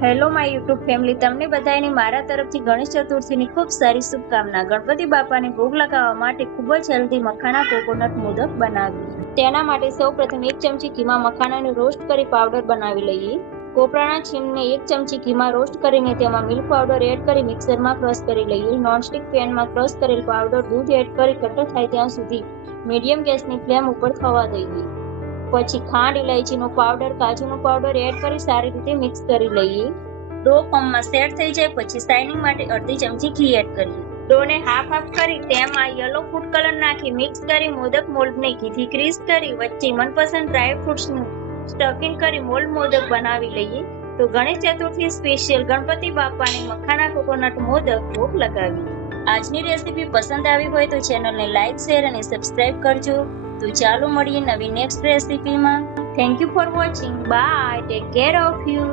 Hello my YouTube family, તમને બધાની મારા તરફથી ગણેશ ચતુર્થીની ખૂબ સારી શુભકામના। ગણપતિ બાપાને ભોગ લગાવવા માટે ખૂબ જ હેલ્ધી મખાના કોકોનટ મોદક બનાવીએ। તેના માટે સૌપ્રથમ 1 ચમચી ઘીમાં મખાનાને રોસ્ટ કરી પાવડર બનાવી લઈએ। કોપરાના છીણને 1 ચમચી ઘીમાં રોસ્ટ કરીને તેમાં મિલ્ક પાવડર એડ કરી મિક્સરમાં ક્રશ કરી લઈએ। નોનસ્ટિક પેનમાં ક્રશ કરેલ પાવડર દૂધ એડ કરી ઘટ્ટ થાય ત્યાં સુધી મીડિયમ ગેસની ફ્લેમ ઉપર થવા દઈએ। પછી ખાંડ, ઇલાયચીનો પાવડર, કાજુનો પાવડર એડ કરી સારી રીતે મિક્સ કરી લઈએ। ડો ફોર્મમાં સેટ થઈ જાય પછી શાઇનિંગ માટે અડધી ચમચી ઘી એડ કરીએ। ડોને હાફ કરી તેમાં યલો ફૂડ કલર નાખી મિક્સ કરી મોદક મોલ્ડને ઘીથી ગ્રીસ કરી વચ્ચે મનપસંદ ડ્રાય ફ્રૂટ્સનું સ્ટફિંગ કરી મોદક બનાવી લઈએ। તો ગણેશ ચતુર્થી સ્પેશિયલ ગણપતિ બાપાને મખાના કોકોનટ મોદક ભોગ લગાવીએ। આજની રેસીપી પસંદ આવી હોય તો ચેનલને લાઈક, શેર અને સબસ્ક્રાઇબ કરજો। તો ચાલો મળીએ નવી નેક્સ્ટ રેસીપીમાં। Thank you for watching. Bye. Take care of you.